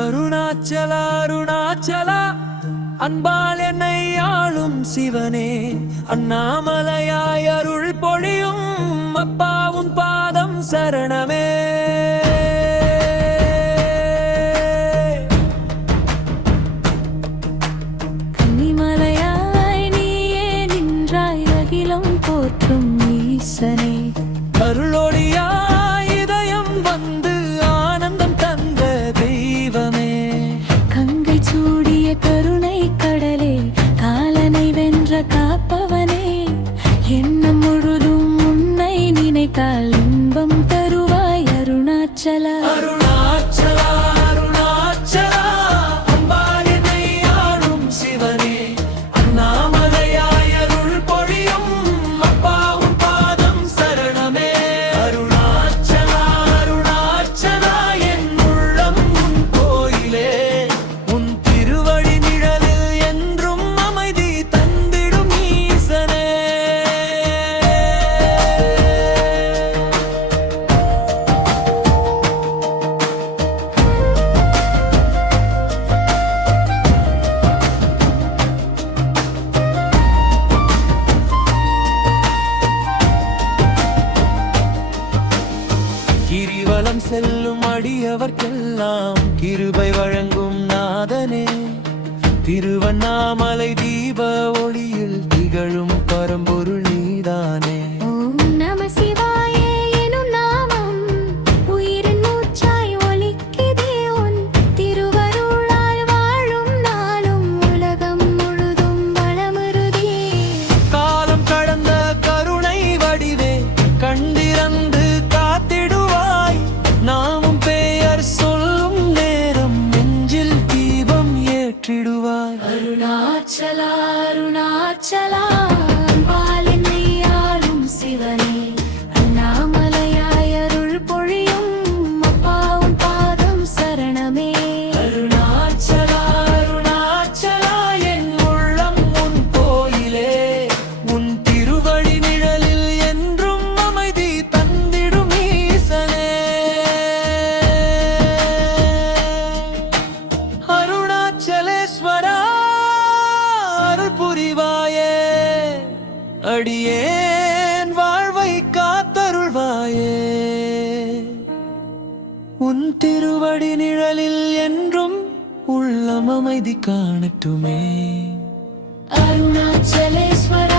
அருணாச்சல அருணாச்சல அன்பால் என்னை ஆளும் சிவனே, அண்ணாமலையாய் அருள் பொழியும் அப்பா உன் பாதம் சரணமே. கன்னிமலையாய் நீயே நின்றாய் அகிலம் போற்றும் ஈசனே, அருளொளியாய் இதயம் வந்து ஆனந்தம் தந்த தெய்வமே. கங்கை சூடிய கருணை கடலே, காலனை வென்ற காப்பவனே, எண்ணம் முழுதும் உன்னை நினைத்தால் இன்பம் தருவாய் அருணாச்சல அருணாச்சல அருணாச்சல அன்பால் என்னை ஆளும் சிவனே, அண்ணாமலையாய் அருள் பொழியும் அப்பா உன் பாதம் சரணமே. அருணாச்சல அருணாச்சல என் உள்ளம் உன் கோயிலே, உன் திருவடி நிழலில் என்றும் அமைதி தந்திடும் ஈசனே. கிரிவலம் செல்லும் அடியவர்க்கெல்லாம் கிருபை வழங்கும் நாதனே, திருவண்ணாமலை தீப ஒளியில் திகழும் பரம்பொருள் நீதானே. ஓம் நம சிவாய எனும் நாமம் உயிரின் மூச்சாய் ஒலிக்குதே, உன் திருவருளால் வாழும் நாளும் உலகம் முழுதும் வளமுறுதே. காலம் கடந்த கருணை வடிவே கண்டிரந்து காத்திடுவாய், நாமும் பெயர் சொல்லும் நேரம் நெஞ்சில் தீபம் ஏற்றிடுவாய். அருணாச்சல அருணாச்சல அன்பால் என்னை ஆளும் சிவனே, அண்ணாமலையாய் அருள் பொழியும் அப்பா உன் பாதம் சரணமே. அருணாச்சல அருணாச்சல என் உள்ளம் உன் கோயிலே, உன் திருவடி நிழலில் என்றும் அமைதி தந்திடும் ஈசனே. அருணாச்சலேஸ்வரா அருள் புரிவாயே, அடியேன் வாழ்வை காத்தருள்வாயே, உன் திருவடி நிழலில் என்றும் உள்ளம் அமைதி காணட்டுமே. அருணாச்சலேஸ்வர